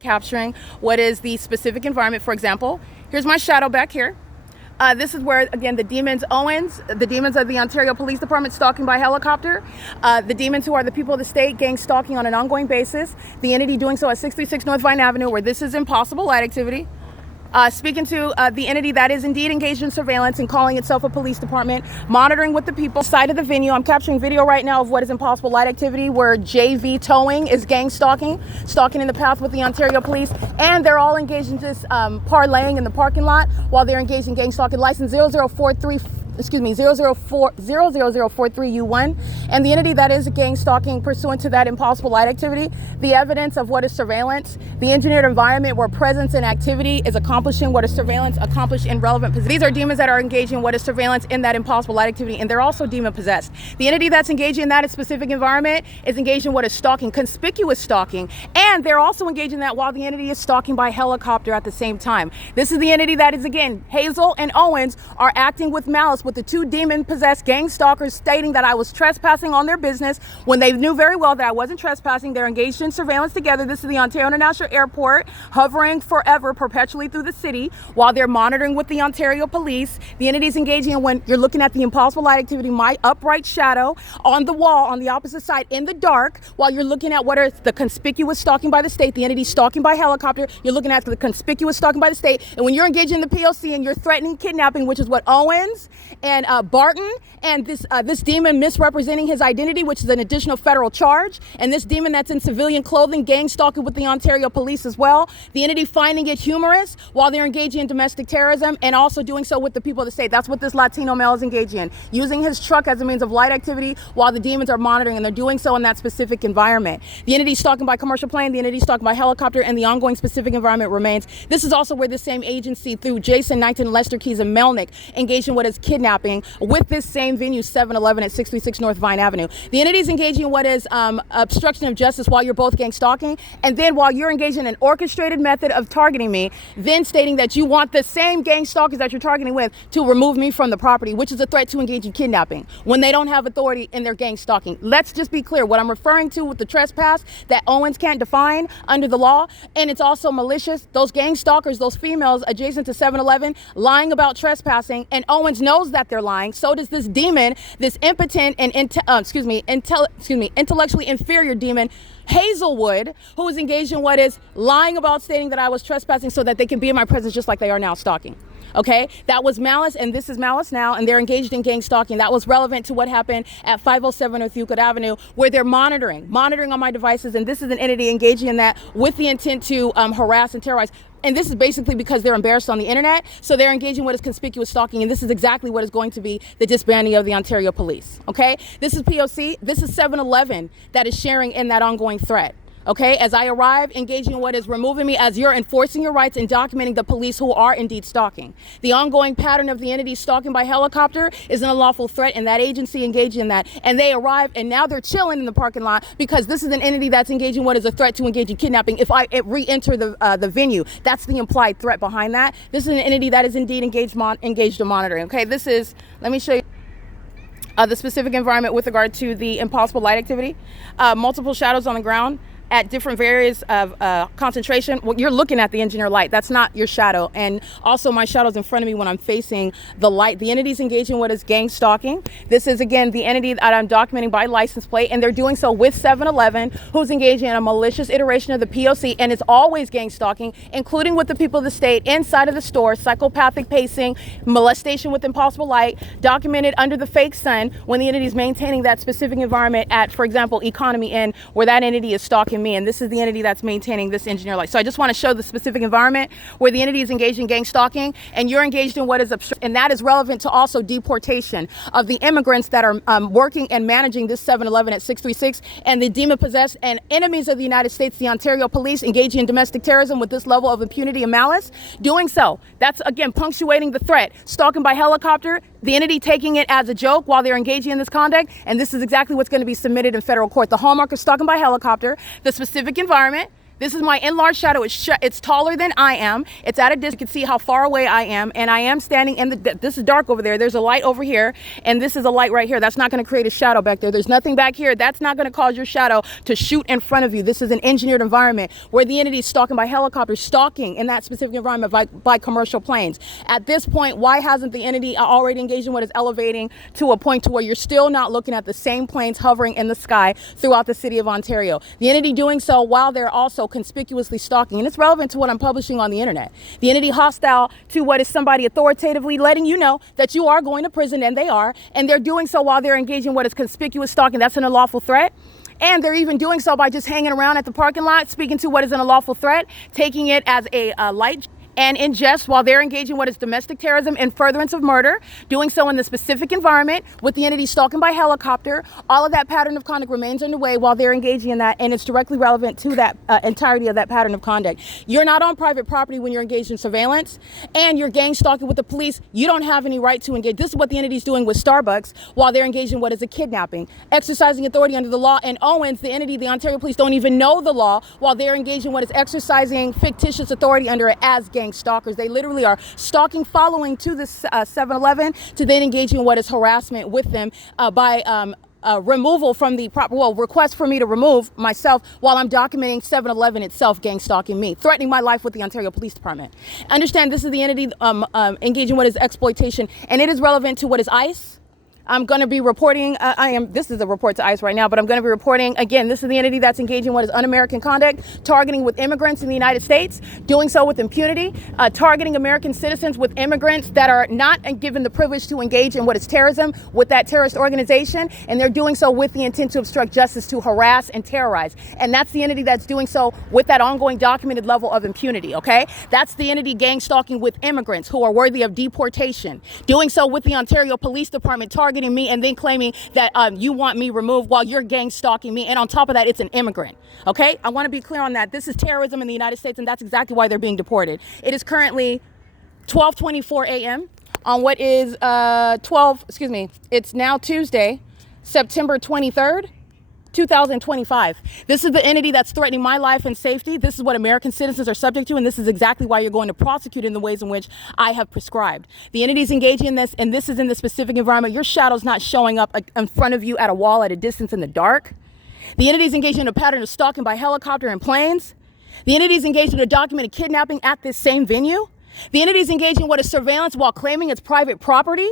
capturing what is the specific environment. For example, here's my shadow back here. This is where, again, the demons Owens, the demons of the Ontario Police Department stalking by helicopter, the demons who are the people of the state gang stalking on an ongoing basis, the entity doing so at 636 North Vine Avenue where this is impossible light activity. Speaking to the entity that is indeed engaged in surveillance and calling itself a police department, monitoring with the people side of the venue. I'm capturing video right now of what is impossible light activity where JV towing is gang stalking in the path with the Ontario police, and they're all engaged in just parlaying in the parking lot while they're engaged in gang stalking. License 00043U1, and the entity that is gang stalking pursuant to that impossible light activity, the evidence of what is surveillance, the engineered environment where presence and activity is accomplishing what is surveillance accomplished in relevant positions. These are demons that are engaging in what is surveillance in that impossible light activity, and they're also demon possessed. The entity that's engaging in that specific environment is engaged in what is stalking, conspicuous stalking, and they're also engaged in that while the entity is stalking by helicopter at the same time. This is the entity that is, again, Hazel and Owens are acting with malice with the two demon-possessed gang stalkers stating that I was trespassing on their business when they knew very well that I wasn't trespassing. They're engaged in surveillance together. This is the Ontario International Airport, hovering forever, perpetually through the city while they're monitoring with the Ontario police. The entity's engaging in when you're looking at the impossible light activity, my upright shadow on the wall on the opposite side in the dark, while you're looking at what are the conspicuous stalking by the state, the entity stalking by helicopter. You're looking at the conspicuous stalking by the state, and when you're engaging in the P.O.C. and you're threatening kidnapping, which is what Owens and Barton and this demon misrepresenting his identity, which is an additional federal charge, and this demon that's in civilian clothing gang stalking with the Ontario police as well. The entity finding it humorous while they're engaging in domestic terrorism and also doing so with the people of the state. That's what this Latino male is engaging in, using his truck as a means of light activity while the demons are monitoring, and they're doing so in that specific environment. The entity stalking by commercial plane, the entity stalking by helicopter, and the ongoing specific environment remains. This is also where this same agency through Jason, Knighton, Lester Keys, and MELNYK engaged in what is kidnapping with this same venue 711 at 636 North Vine Avenue. The entity is engaging in what is obstruction of justice while you're both gang stalking, and then while you're engaged in an orchestrated method of targeting me, then stating that you want the same gang stalkers that you're targeting with to remove me from the property, which is a threat to engage in kidnapping when they don't have authority in their gang stalking. Let's just be clear what I'm referring to with the trespass that Owens can't define under the law, and it's also malicious. Those gang stalkers, those females adjacent to 711 lying about trespassing, and Owens knows that they're lying. So does this demon, this impotent and intellectually inferior demon, Hazelwood, who is engaged in what is lying about stating that I was trespassing so that they can be in my presence just like they are now stalking. Okay, that was malice, and this is malice now, and they're engaged in gang stalking. That was relevant to what happened at 507 North Euclid Avenue, where they're monitoring on my devices, and this is an entity engaging in that with the intent to harass and terrorize. And this is basically because they're embarrassed on the internet, so they're engaging what is conspicuous stalking, and this is exactly what is going to be the disbanding of the Ontario Police. Okay, this is P.O.C. This is 711 that is sharing in that ongoing threat. Okay, as I arrive, engaging in what is removing me as you're enforcing your rights and documenting the police who are indeed stalking. The ongoing pattern of the entity stalking by helicopter is an unlawful threat, and that agency engaged in that. And they arrive, and now they're chilling in the parking lot because this is an entity that's engaging what is a threat to engage in kidnapping. If I re-enter the venue, that's the implied threat behind that. This is an entity that is indeed engaged in monitoring. Okay, this is, let me show you the specific environment with regard to the impossible light activity. Multiple shadows on the ground at different varies of concentration. Well, you're looking at the engineer light. That's not your shadow. And also my shadow's in front of me when I'm facing the light. The entity's engaging what is gang stalking. This is, again, the entity that I'm documenting by license plate, and they're doing so with 711, who's engaging in a malicious iteration of the P.O.C., and it's always gang stalking, including with the people of the state, inside of the store, psychopathic pacing, molestation with impossible light, documented under the fake sun when the entity is maintaining that specific environment at, for example, Economy Inn, where that entity is stalking me, and this is the entity that's maintaining this engineer light. So I just want to show the specific environment where the entity is engaged in gang stalking, and you're engaged in what is obstruction, and that is relevant to also deportation of the immigrants that are working and managing this 711 at 636, and the demon-possessed and enemies of the United States, the Ontario Police, engaging in domestic terrorism with this level of impunity and malice. Doing so, that's, again, punctuating the threat. Stalking by helicopter, the entity taking it as a joke while they're engaging in this conduct, and this is exactly what's going to be submitted in federal court. The hallmark of stalking by helicopter, the specific environment, This is my enlarged shadow. It's taller than I am. It's at a distance. You can see how far away I am. And I am standing in this is dark over there. There's a light over here. And this is a light right here. That's not going to create a shadow back there. There's nothing back here. That's not going to cause your shadow to shoot in front of you. This is an engineered environment where the entity is stalking by helicopter, stalking in that specific environment by commercial planes. At this point, why hasn't the entity already engaged in what is elevating to a point to where you're still not looking at the same planes hovering in the sky throughout the city of Ontario? The entity doing so while they're also conspicuously stalking, and it's relevant to what I'm publishing on the internet. The entity hostile to what is somebody authoritatively letting you know that you are going to prison, and they are, and they're doing so while they're engaging in what is conspicuous stalking. That's an unlawful threat. And they're even doing so by just hanging around at the parking lot, speaking to what is an unlawful threat, taking it as a light and in jest while they're engaging what is domestic terrorism and furtherance of murder, doing so in the specific environment with the entity stalking by helicopter. All of that pattern of conduct remains underway while they're engaging in that, and it's directly relevant to that entirety of that pattern of conduct. You're not on private property when you're engaged in surveillance, and you're gang stalking with the police. You don't have any right to engage. This is what the entity is doing with Starbucks while they're engaged in what is a kidnapping, exercising authority under the law. And Owens, the entity, the Ontario police, don't even know the law while they're engaged in what is exercising fictitious authority under it as gang stalkers. They literally are stalking, following to this 7-Eleven to then engaging in what is harassment with them by removal from the request for me to remove myself while I'm documenting 7-Eleven itself gang stalking me, threatening my life with the Ontario Police Department. Understand, this is the entity engaging what is exploitation, and it is relevant to what is ICE. I'm going to be reporting, this is a report to ICE right now, but I'm going to be reporting, again, this is the entity that's engaging in what is un-American conduct, targeting with immigrants in the United States, doing so with impunity, targeting American citizens with immigrants that are not given the privilege to engage in what is terrorism with that terrorist organization, and they're doing so with the intent to obstruct justice, to harass and terrorize. And that's the entity that's doing so with that ongoing documented level of impunity, okay? That's the entity gang stalking with immigrants who are worthy of deportation, doing so with the Ontario Police Department, targeting me and then claiming that you want me removed while you're gang stalking me. And on top of that, it's an immigrant. Okay, I want to be clear on that. This is terrorism in the United States, and that's exactly why they're being deported. It is currently 12:24 a.m. on what is it's now Tuesday, September 23rd, 2025. This is the entity that's threatening my life and safety. This is what American citizens are subject to, and this is exactly why you're going to prosecute in the ways in which I have prescribed. The entity is engaging in this, and this is in the specific environment. Your shadow's not showing up in front of you at a wall at a distance in the dark. The entity is engaging in a pattern of stalking by helicopter and planes. The entity is engaged in a documented kidnapping at this same venue. The entity is engaging in what is surveillance while claiming it's private property,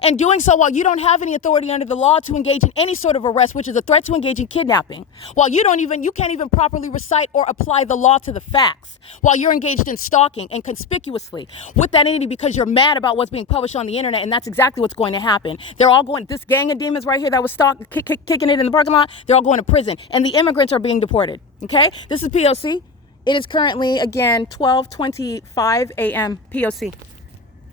and doing so while you don't have any authority under the law to engage in any sort of arrest, which is a threat to engage in kidnapping, while you can't even properly recite or apply the law to the facts, while you're engaged in stalking and conspicuously with that entity because you're mad about what's being published on the internet. And that's exactly what's going to happen. They're all going, this gang of demons right here that was kicking it in the parking lot, they're all going to prison, and the immigrants are being deported. Okay, this is P.O.C. It is currently, again, 12:25 a.m. P.O.C.